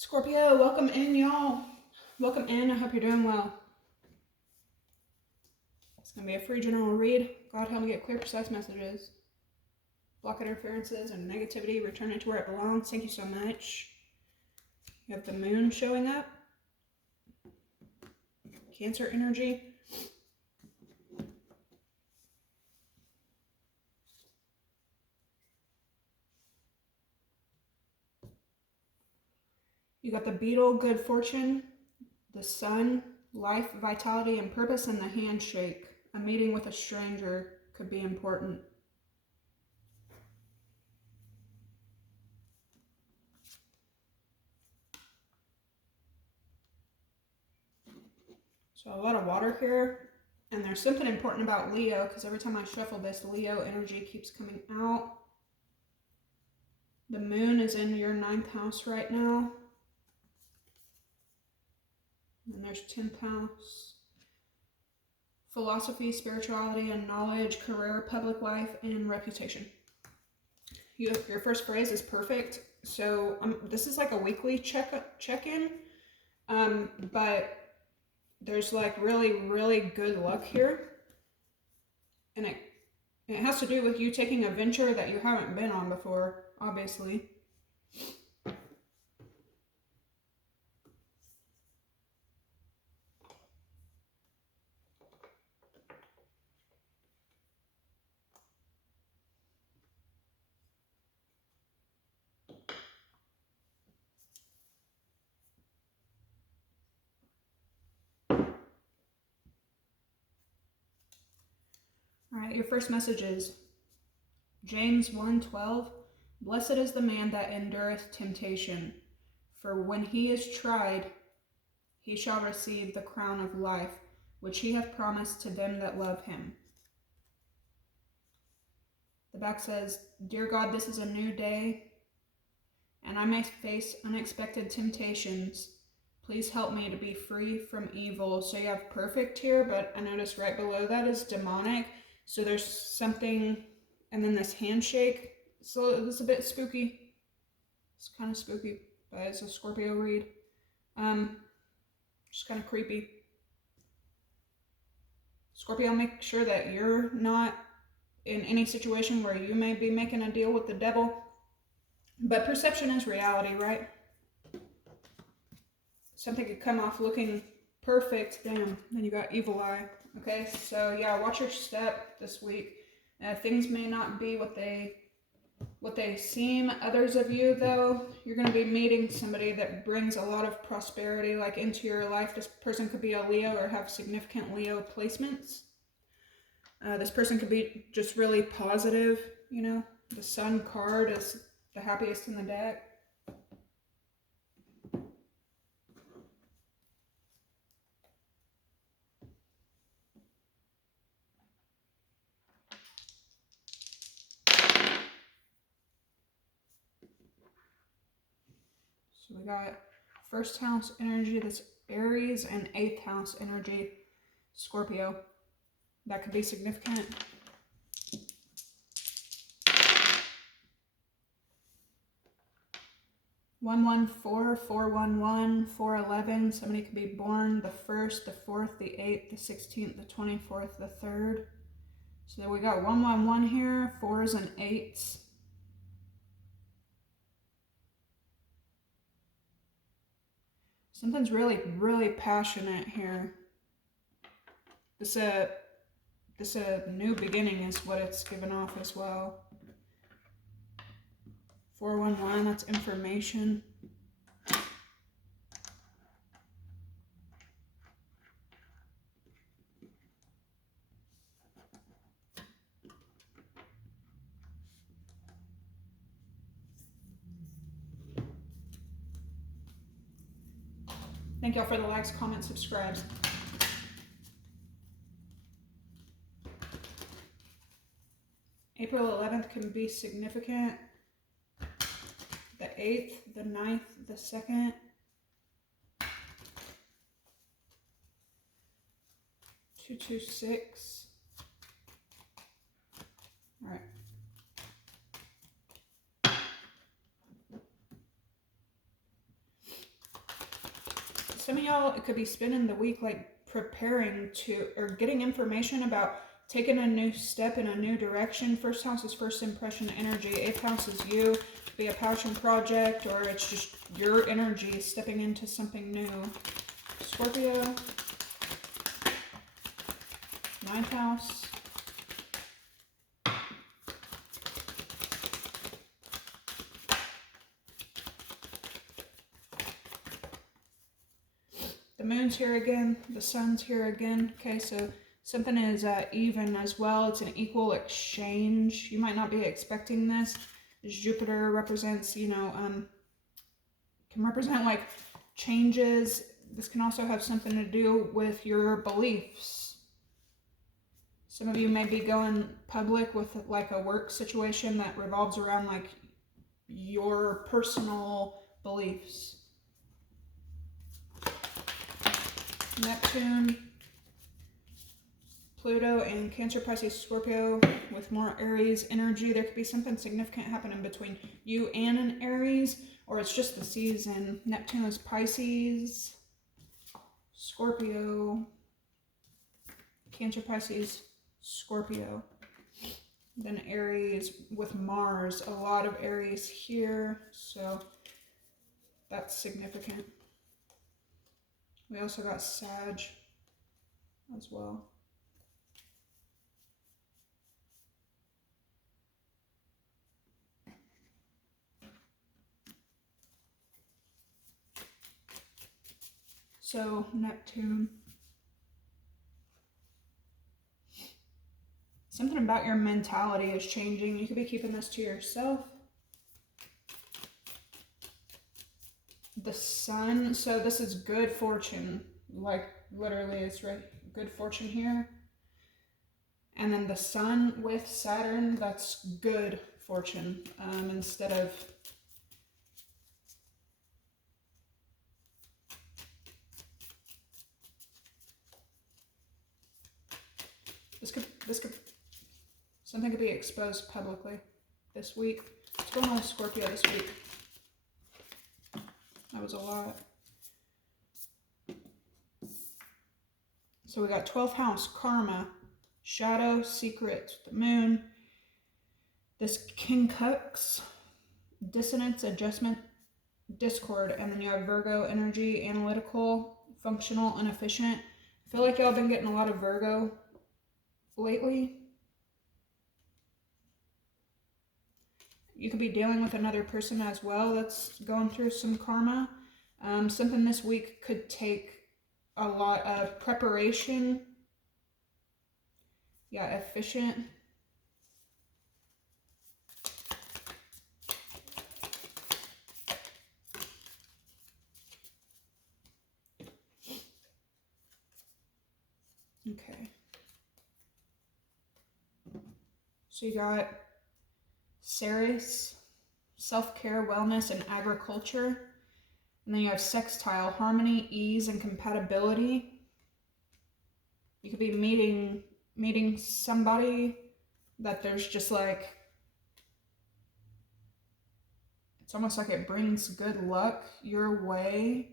Scorpio, welcome in, y'all. Welcome in. I hope you're doing well. It's going to be a free general read. God help me get clear, precise messages. Block interferences and negativity. Return it to where it belongs. Thank you so much. You have the moon showing up. Cancer energy. You got the beetle, good fortune. The sun, life, vitality, and purpose. And the handshake. A meeting with a stranger could be important. So a lot of water here. And there's something important about Leo, because every time I shuffle this, Leo energy keeps coming out. The moon is in your 9th house right now. And there's 10th house. Philosophy, spirituality, and knowledge, career, public life, and reputation. Your first phrase is perfect. So this is like a weekly check-in. But there's like really good luck here. And it has to do with you taking a venture that you haven't been on before, obviously. All right, your first message is James 1:12. Blessed is the man that endureth temptation, for when he is tried, he shall receive the crown of life, which he hath promised to them that love him. The back says, Dear God, this is a new day, and I may face unexpected temptations. Please help me to be free from evil. So you have perfect here, but I noticed right below that is demonic. So there's something, and then this handshake. So it's a bit spooky. It's kind of spooky, but it's a Scorpio read. Just kind of creepy. Scorpio, make sure that you're not in any situation where you may be making a deal with the devil. But perception is reality, right? Something could come off looking perfect, damn, then you got evil eye. Okay, so yeah, watch your step this week. Things may not be what they seem. Others of you, though, you're going to be meeting somebody that brings a lot of prosperity like into your life. This person could be a Leo or have significant Leo placements. This person could be just really positive, you know. The Sun card is the happiest in the deck. So we got 1st house energy, that's Aries, and 8th house energy, Scorpio. That could be significant. One, 1, 4, 4, 1, 1, 4, 11. Somebody could be born the 1st, the 4th, the 8th, the 16th, the 24th, the 3rd. So then we got 1, 1, 1 here, 4s and 8s. Something's really passionate here. This new beginning is what it's given off as well. 411, that's information. Thank y'all for the likes, comments, subscribes. April 11th can be significant. The 8th, the 9th, the 2nd. Two, 2, 6. All right. some of y'all, it could be spending the week like preparing to, or getting information about taking a new step in a new direction. First house is first impression energy. Eighth house is you. Be a passion project, or it's just your energy stepping into something new. Scorpio. Ninth house. The moon's here again. The sun's here again. Okay, so something is even as well. It's an equal exchange. You might not be expecting this. Jupiter represents, you know, can represent like changes. This can also have something to do with your beliefs. Some of you may be going public with like a work situation that revolves around like your personal beliefs. Neptune, Pluto, and Cancer, Pisces, Scorpio with more Aries energy. There could be something significant happening between you and an Aries, or it's just the season. Neptune is Pisces, Scorpio, Cancer, Pisces, Scorpio. Then Aries with Mars, a lot of Aries here, so that's significant. We also got Sag as well. So Neptune. Something about your mentality is changing. You could be keeping this to yourself. The sun, so this is good fortune. Like literally it's right, good fortune here. And then the sun with Saturn, that's good fortune. Instead of this could something could be exposed publicly this week. What's going on with Scorpio this week? That was a lot. So we got 12th house, karma, shadow, secret, the moon. This King Cucks, dissonance, adjustment, discord, and then you have Virgo energy, analytical, functional, and efficient. I feel like y'all been getting a lot of Virgo lately. You could be dealing with another person as well that's going through some karma. Something this week could take a lot of preparation. Yeah, efficient. Okay. So you got Aries, self-care, wellness, and agriculture. And then you have sextile, harmony, ease, and compatibility. You could be meeting somebody that there's just like, it's almost like it brings good luck your way.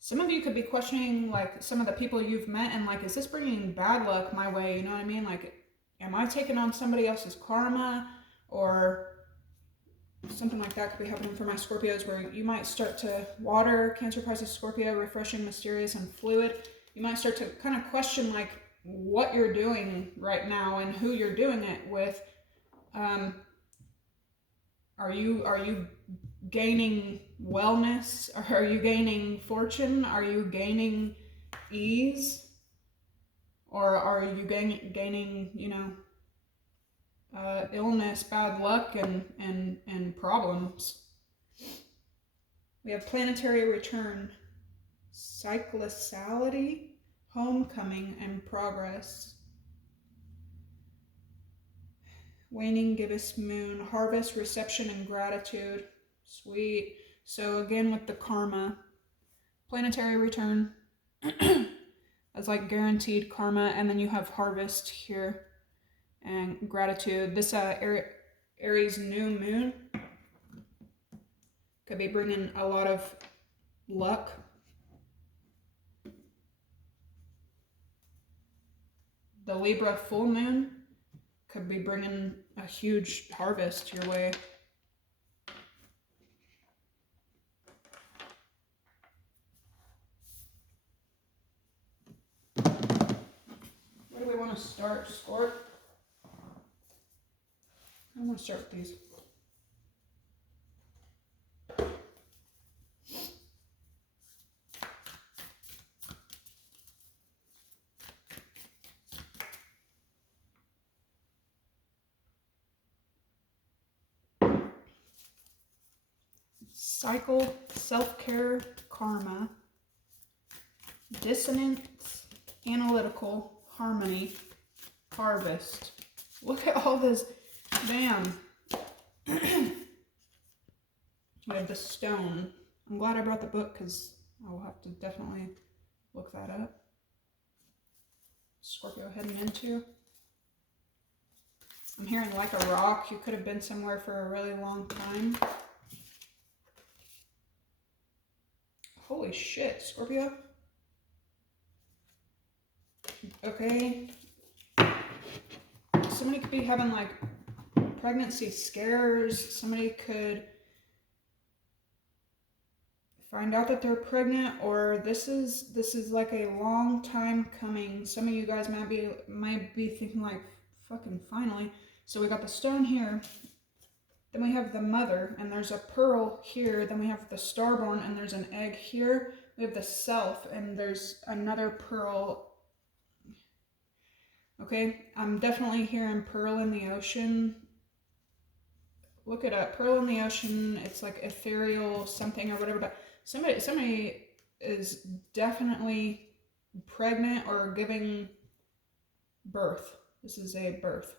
Some of you could be questioning like some of the people you've met and like, is this bringing bad luck my way? You know what I mean? Like, am I taking on somebody else's karma? Or something like that could be happening for my Scorpios, where you might start to water, Cancer, Pisces, Scorpio, refreshing, mysterious, and fluid. You might start to kind of question like what you're doing right now and who you're doing it with. Are you gaining wellness? Are you gaining fortune? Are you gaining ease? Or are you gaining, you know, illness, bad luck, and problems? We have planetary return, cyclicality, homecoming, and progress. Waning gibbous moon, harvest, reception, and gratitude. Sweet. So again with the karma, planetary return, that's like guaranteed karma, and then you have harvest here and gratitude. This Aries new moon could be bringing a lot of luck. the Libra full moon could be bringing a huge harvest your way. Where do we want to start, Scorp? I want to start with these. Cycle, self-care, karma, dissonance, analytical, harmony, harvest. Look at all this. Bam. We have the stone. I'm glad I brought the book because I will have to definitely look that up. Scorpio heading into. I'm hearing like a rock. You could have been somewhere for a really long time. Holy shit, Scorpio. Okay. Somebody could be having like pregnancy scares. Somebody could find out that they're pregnant, or this is like a long time coming. Some of you guys might be thinking like, fucking finally. So we got the stone here. Then we have the mother, and there's a pearl here. Then we have the starborn, and there's an egg here. We have the self, and there's another pearl. Okay, I'm definitely hearing pearl in the ocean. Look it up. Pearl in the ocean. It's like ethereal something or whatever. But somebody is definitely pregnant or giving birth. This is a birth.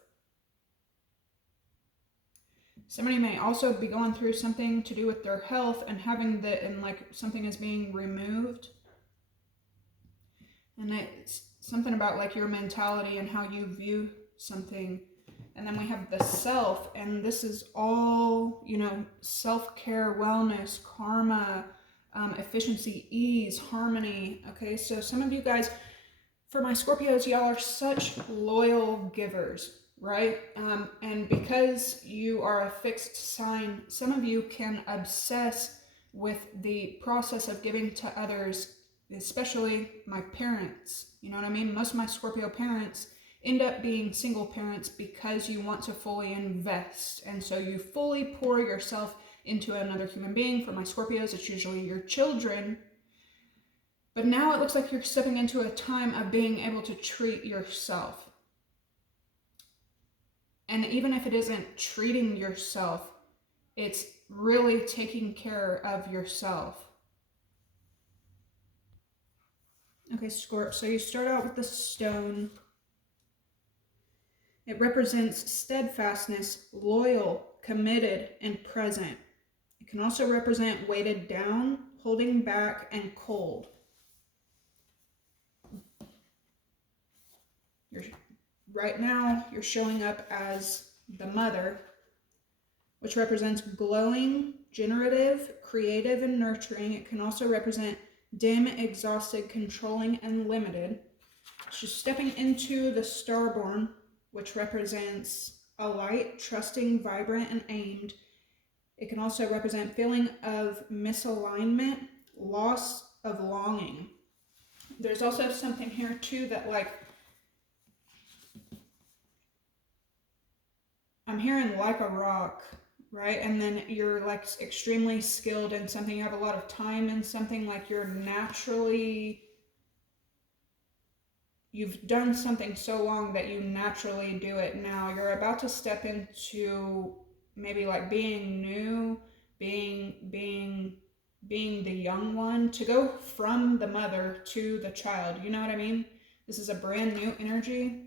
Somebody may also be going through something to do with their health and having like something is being removed. And it's something about like your mentality and how you view something. And then we have the self, and this is all, you know, self-care, wellness, karma, efficiency, ease, harmony. Okay, so some of you guys, for my Scorpios, y'all are such loyal givers, right? And because you are a fixed sign, some of you can obsess with the process of giving to others, especially my parents. You know what I mean? Most of my Scorpio parents end up being single parents because you want to fully invest. And so you fully pour yourself into another human being. For my Scorpios, it's usually your children. But now it looks like you're stepping into a time of being able to treat yourself. And even if it isn't treating yourself, it's really taking care of yourself. Okay, Scorp, so you start out with the stone. It represents steadfastness, loyal, committed, and present. It can also represent weighted down, holding back, and cold. Right now, you're showing up as the mother, which represents glowing, generative, creative, and nurturing. It can also represent dim, exhausted, controlling, and limited. She's stepping into the starborn, which represents a light, trusting, vibrant, and aimed. It can also represent feeling of misalignment, loss of longing. There's also something here too that like, I'm hearing like a rock, right? And then you're like extremely skilled in something. You have a lot of time in something, like you're naturally, you've done something so long that you naturally do it. Now you're about to step into maybe like being new, being the young one, to go from the mother to the child. You know what I mean? This is a brand new energy.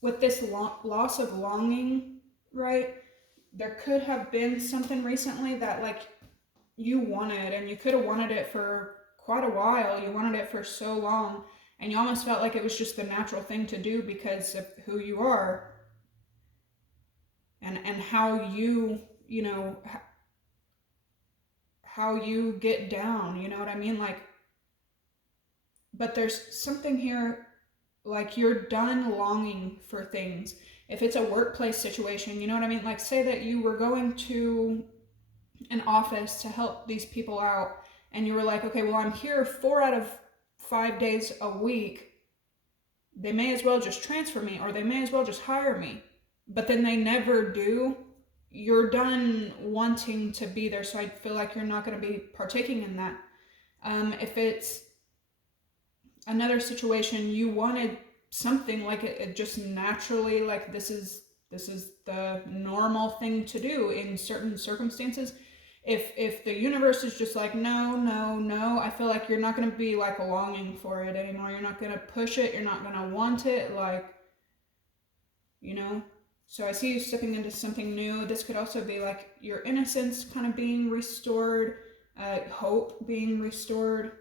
With this loss of longing, right? There could have been something recently that like you wanted, and you could have wanted it for quite a while. You wanted it for so long, and you almost felt like it was just the natural thing to do because of who you are and how you know, how you get down. You know what I mean? Like, but there's something here like you're done longing for things. If it's a workplace situation, you know what I mean? Like, say that you were going to an office to help these people out, and you were like, okay, well, I'm here 4 out of 5 days a week. They may as well just transfer me, or they may as well just hire me. But then they never do. You're done wanting to be there, so I feel like you're not going to be partaking in that. If it's another situation, you wanted something like it just naturally, like this is the normal thing to do in certain circumstances. If the universe is just like, no, no, no, I feel like you're not going to be like longing for it anymore. You're not going to push it. You're not going to want it. Like, you know, so I see you stepping into something new. This could also be like your innocence kind of being restored, hope being restored,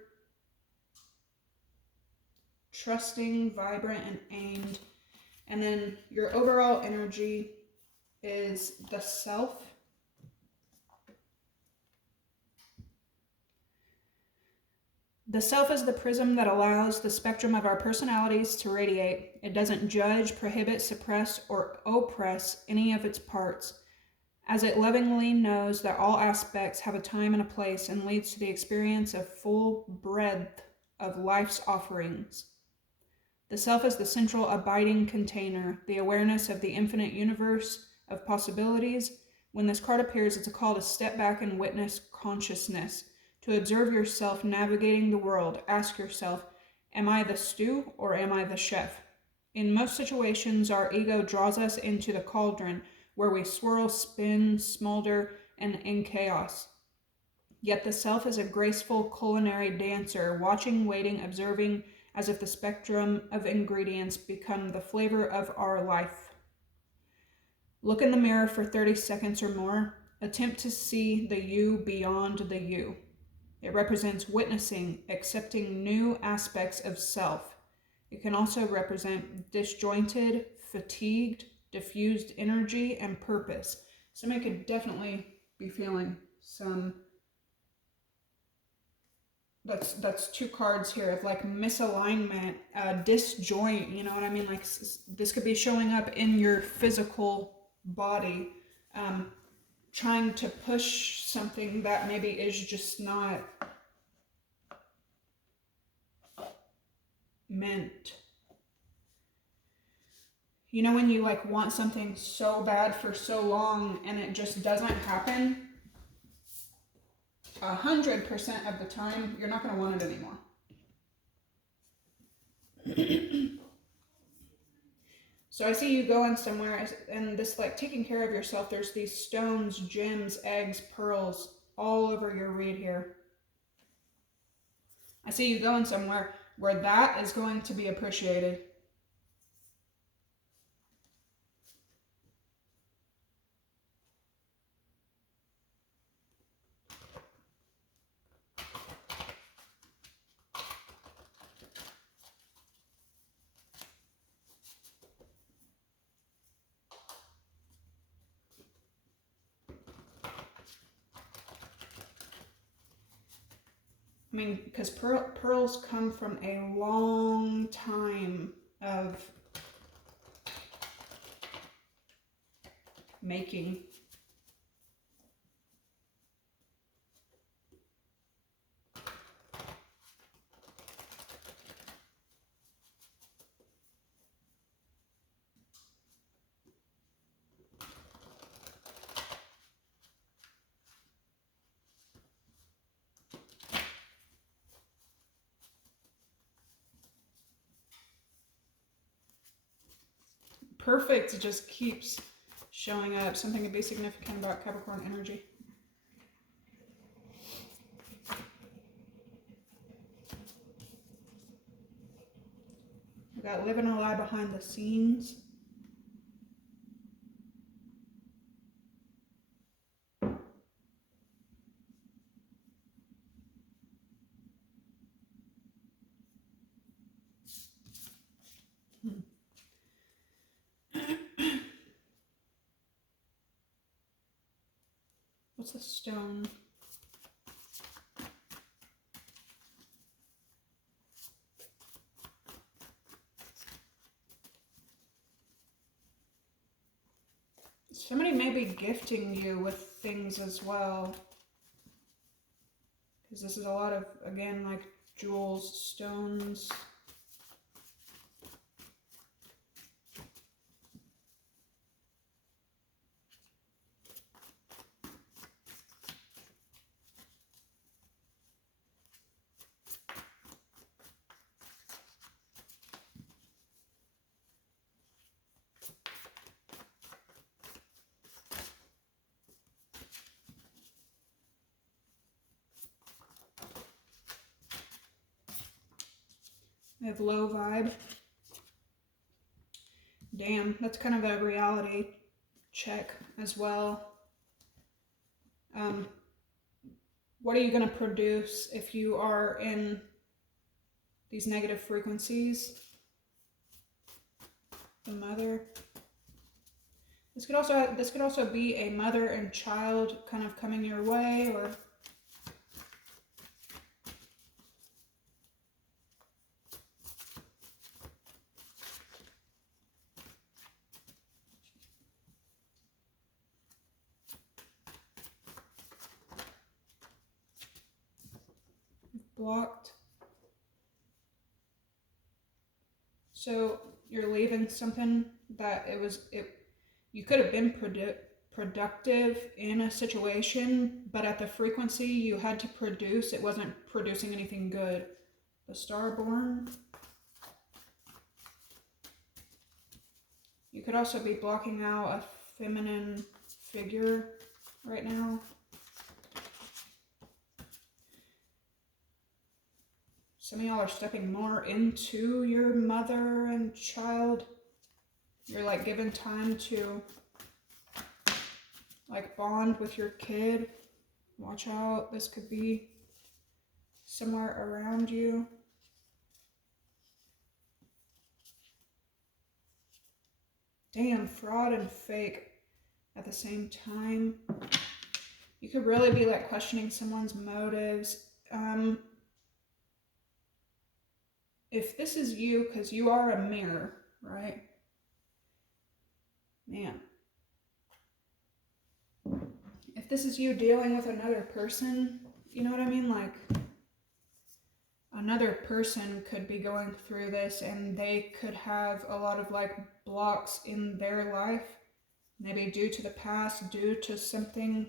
trusting, vibrant, and aimed. And then your overall energy is the self. The self is the prism that allows the spectrum of our personalities to radiate. It doesn't judge, prohibit, suppress, or oppress any of its parts, as it lovingly knows that all aspects have a time and a place and leads to the experience of full breadth of life's offerings. The self is the central abiding container, the awareness of the infinite universe of possibilities. When this card appears, it's a call to step back and witness consciousness, to observe yourself navigating the world. Ask yourself, am I the stew or am I the chef? In most situations, our ego draws us into the cauldron where we swirl, spin, smolder, and in chaos. Yet the self is a graceful culinary dancer, watching, waiting, observing, as if the spectrum of ingredients become the flavor of our life. Look in the mirror for 30 seconds or more. Attempt to see the you beyond the you. It represents witnessing, accepting new aspects of self. It can also represent disjointed, fatigued, diffused energy and purpose. Somebody could definitely be feeling some. That's 2 cards here of like misalignment, disjoint, you know what I mean? Like this could be showing up in your physical body, trying to push something that maybe is just not meant. You know when you like want something so bad for so long and it just doesn't happen? 100% of the time, you're not going to want it anymore. So I see you going somewhere, and this like taking care of yourself, there's these stones, gems, eggs, pearls all over your reed here. I see you going somewhere where that is going to be appreciated. I mean, because pearls come from a long time of making. Perfect just keeps showing up. Something to be significant about Capricorn energy. We got living a lie behind the scenes. What's a stone? Somebody may be gifting you with things as well. Because this is a lot of, again, like jewels, stones. I have low vibe. Damn, that's kind of a reality check as well. What are you going to produce if you are in these negative frequencies? The mother. This could also be a mother and child kind of coming your way, or blocked. So you're leaving something that you could have been productive in a situation, but at the frequency you had to produce, it wasn't producing anything good. The Starborn. You could also be blocking out a feminine figure right now. Some of y'all are stepping more into your mother and child. You're like given time to like bond with your kid. Watch out, this could be somewhere around you. Damn, fraud and fake at the same time. You could really be like questioning someone's motives. If this is you, because you are a mirror, right? Man. If this is you dealing with another person, you know what I mean? Like, another person could be going through this and they could have a lot of like blocks in their life. Maybe due to the past, due to something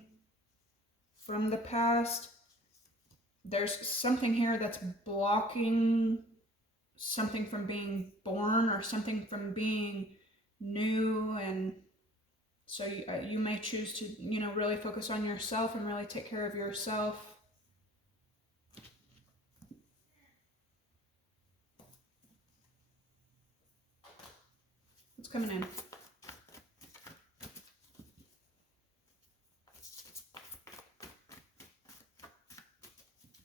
from the past. There's something here that's blocking something from being born or something from being new, and so you may choose to, you know, really focus on yourself and really take care of yourself. What's coming in?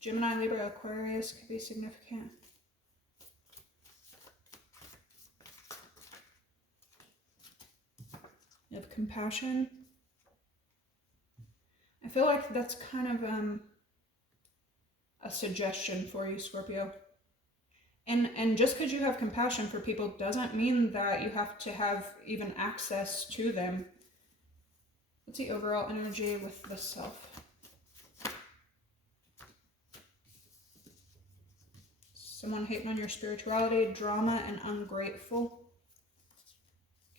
Gemini, Libra, Aquarius could be significant. You have compassion. I feel like that's kind of a suggestion for you, Scorpio. And just because you have compassion for people doesn't mean that you have to have even access to them. What's the overall energy with the self? Someone hating on your spirituality, drama, and ungrateful.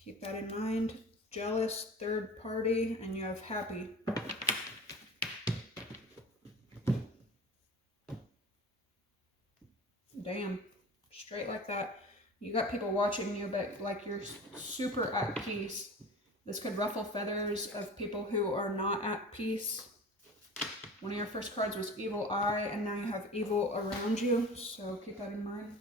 Keep that in mind. Jealous, third party, and you have happy. Damn. Straight like that. You got people watching you, but like you're super at peace. This could ruffle feathers of people who are not at peace. One of your first cards was Evil Eye, and now you have evil around you, so keep that in mind.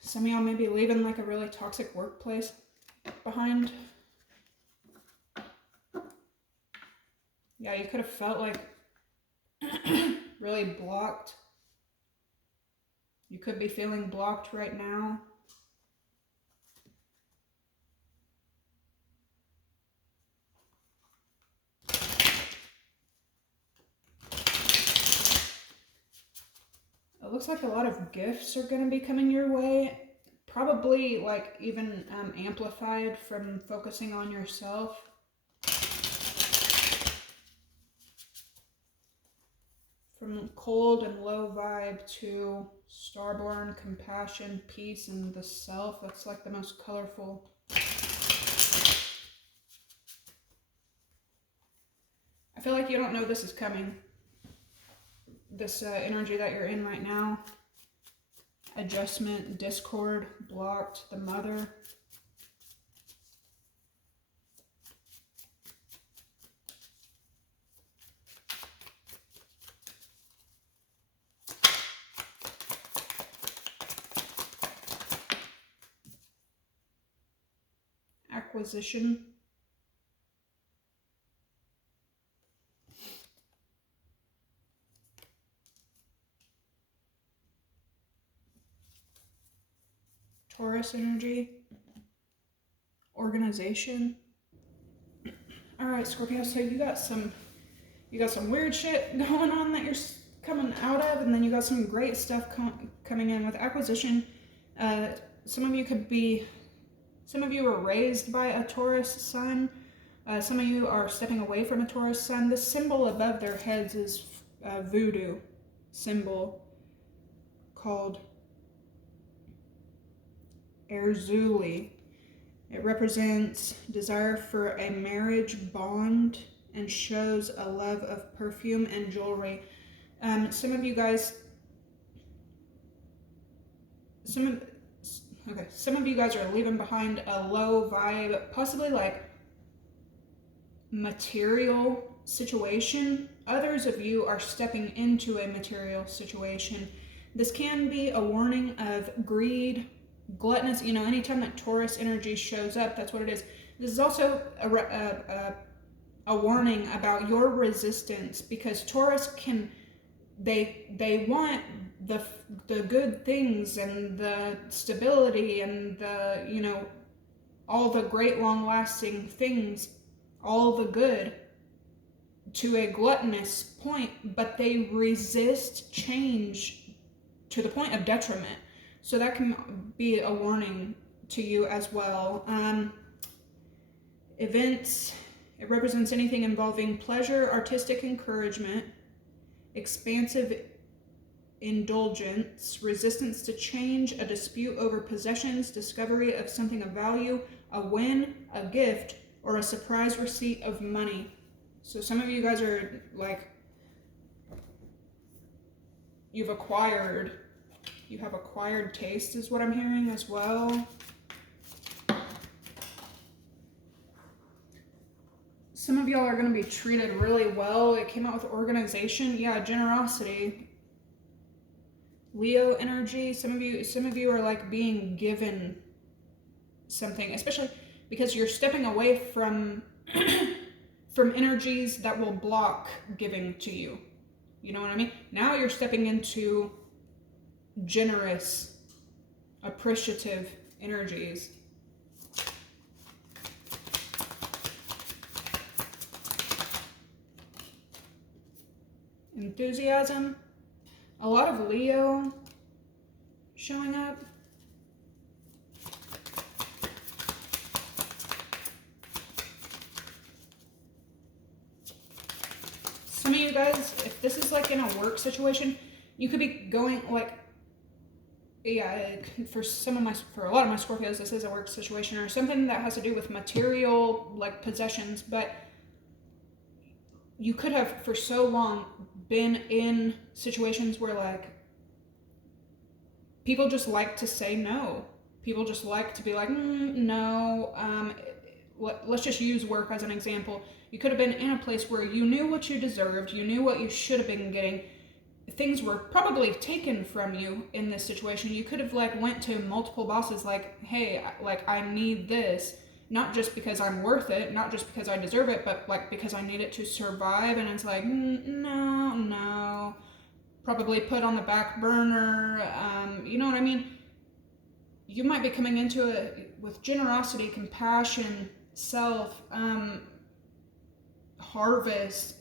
Some of y'all may be leaving like a really toxic workplace behind. Yeah, you could have felt like really blocked. You could be feeling blocked right now. It looks like a lot of gifts are going to be coming your way. Probably like even amplified from focusing on yourself. From cold and low vibe to starborn, compassion, peace, and the self. That's like the most colorful. I feel like you don't know this is coming. This energy that you're in right now. Adjustment, discord, blocked, the mother. Acquisition. Taurus energy. Organization. All right, Scorpio, so you got some weird shit going on that you're coming out of, and then you got some great stuff coming in with acquisition. Some of you were raised by a Taurus sun. Some of you are stepping away from a Taurus sun. The symbol above their heads is a voodoo symbol called Erzuli. It represents desire for a marriage bond and shows a love of perfume and jewelry. Some of you guys are leaving behind a low vibe, possibly like material situation. Others of you are stepping into a material situation. This can be a warning of greed, gluttonous. You know, anytime that Taurus energy shows up, that's what it is. This is also a warning about your resistance, because Taurus they want the good things and the stability and the, you know, all the great long-lasting things, all the good, to a gluttonous point, but they resist change to the point of detriment. So that can be a warning to you as well. Events, it represents anything involving pleasure, artistic encouragement, expansive indulgence, resistance to change, a dispute over possessions, discovery of something of value, a win, a gift, or a surprise receipt of money. So some of you guys are like, you have acquired taste is what I'm hearing as well. Some of y'all are going to be treated really well. It came out with organization. Yeah, generosity. Leo energy. Some of you are like being given something, especially because you're stepping away from from energies that will block giving to you. You know what I mean? Now you're stepping into generous, appreciative energies. Enthusiasm. A lot of Leo showing up. Some of you guys, if this is like in a work situation, you could be going like, yeah, for a lot of my Scorpios, this is a work situation or something that has to do with material, like possessions, but you could have for so long been in situations where like people just like to say no. People just like to be like, no. Let's just use work as an example. You could have been in a place where you knew what you deserved, you knew what you should have been getting. Things were probably taken from you in this situation. You could have like went to multiple bosses like, hey, like I need this. Not just because I'm worth it, not just because I deserve it, but like because I need it to survive. And it's like, no. Probably put on the back burner. You know what I mean? You might be coming into it with generosity, compassion, self, harvest.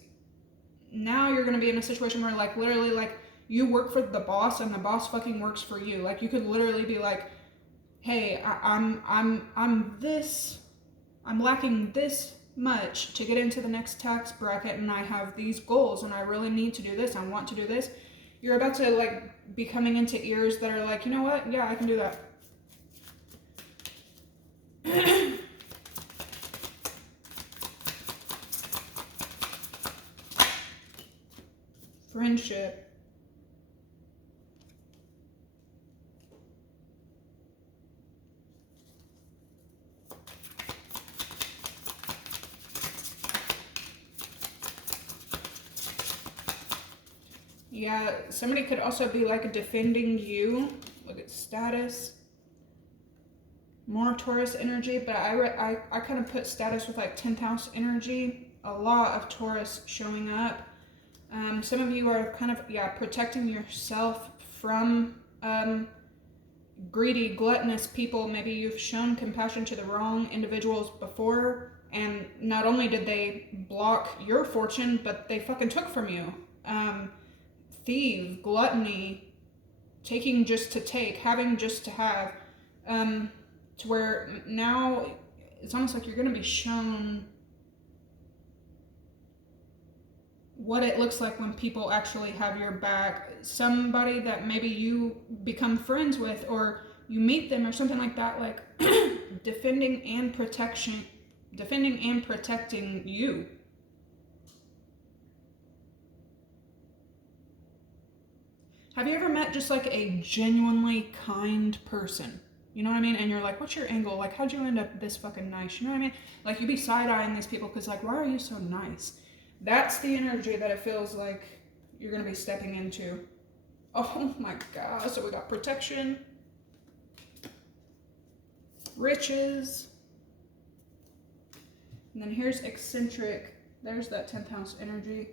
Now you're going to be in a situation where like literally like you work for the boss and the boss fucking works for you. Like, you could literally be like, hey, I'm lacking this much to get into the next tax bracket, and I have these goals, and I really need to do this. I want to do this. You're about to like be coming into ears that are like, you know what? Yeah, I can do that. Friendship. Yeah, somebody could also be like defending you. Look at status. More Taurus energy, but I kind of put status with like 10th house energy. A lot of Taurus showing up. Some of you are kind of, yeah, protecting yourself from greedy, gluttonous people. Maybe you've shown compassion to the wrong individuals before, and not only did they block your fortune, but they fucking took from you. Thief, gluttony, taking just to take, having just to have, to where now it's almost like you're going to be shown what it looks like when people actually have your back. Somebody that maybe you become friends with, or you meet them or something like that, like defending and protecting you. Have you ever met just like a genuinely kind person? You know what I mean? And you're like, what's your angle? Like, how'd you end up this fucking nice? You know what I mean? Like, you be side-eyeing these people because like, why are you so nice? That's the energy that it feels like you're going to be stepping into. Oh my God. So we got protection, riches, and then here's eccentric. There's that 10th house energy.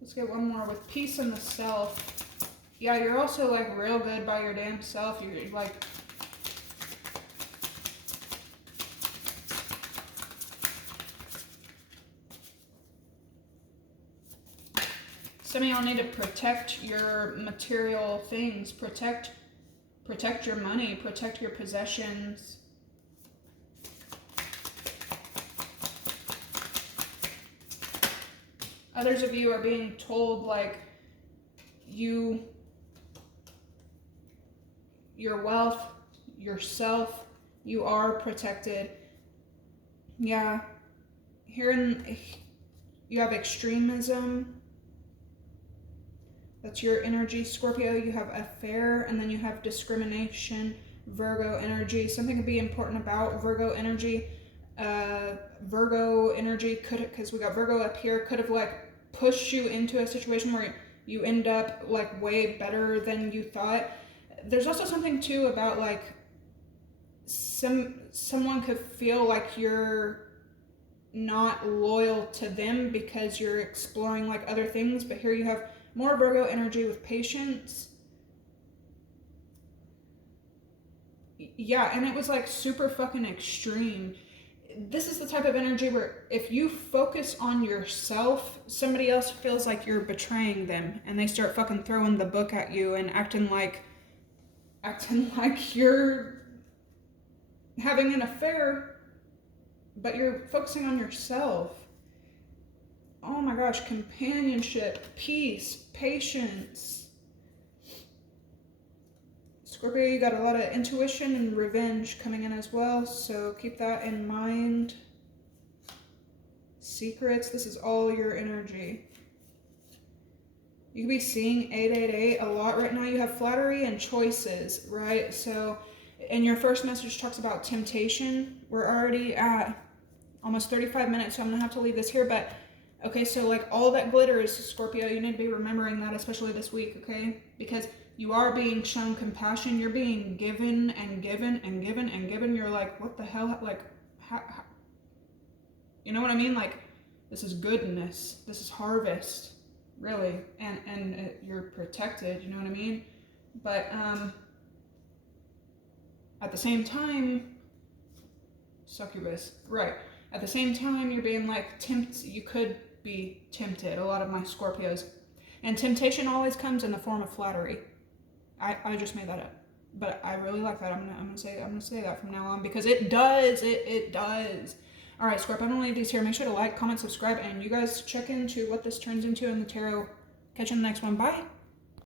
Let's get one more with peace in the self. Yeah, you're also like real good by your damn self. You're like, some of y'all need to protect your material things, protect your money, protect your possessions. Others of you are being told like your wealth, yourself, you are protected. Yeah. Here you have extremism. That's your energy. Scorpio, you have affair, and then you have discrimination. Virgo energy. Something could be important about Virgo energy. Virgo energy could, because we got Virgo up here, could have like pushed you into a situation where you end up like way better than you thought. There's also something too about like someone could feel like you're not loyal to them because you're exploring like other things, but here you have more Virgo energy with patience. Yeah, and it was like super fucking extreme. This is the type of energy where if you focus on yourself, somebody else feels like you're betraying them, and they start fucking throwing the book at you and acting like you're having an affair, but you're focusing on yourself. Oh my gosh, companionship, peace, patience. Scorpio, you got a lot of intuition and revenge coming in as well, so keep that in mind. Secrets, this is all your energy. You could be seeing 888 a lot right now. You have flattery and choices, right? So, and your first message talks about temptation. We're already at almost 35 minutes, so I'm gonna have to leave this here, but okay, so like all that glitters, Scorpio, you need to be remembering that, especially this week, okay? Because you are being shown compassion. You're being given and given and given and given. You're like, what the hell? Like, how? You know what I mean? Like, this is goodness. This is harvest, really. And you're protected, you know what I mean? But at the same time, succubus, right. At the same time, you're being like tempted. You could be tempted, a lot of my Scorpios. And temptation always comes in the form of flattery. I just made that up, but I really like that. I'm gonna say that from now on because it does. It does. All right, Scorpio, I'm gonna leave these here. Make sure to like, comment, subscribe, and you guys check into what this turns into in the tarot. Catch you in the next one. Bye.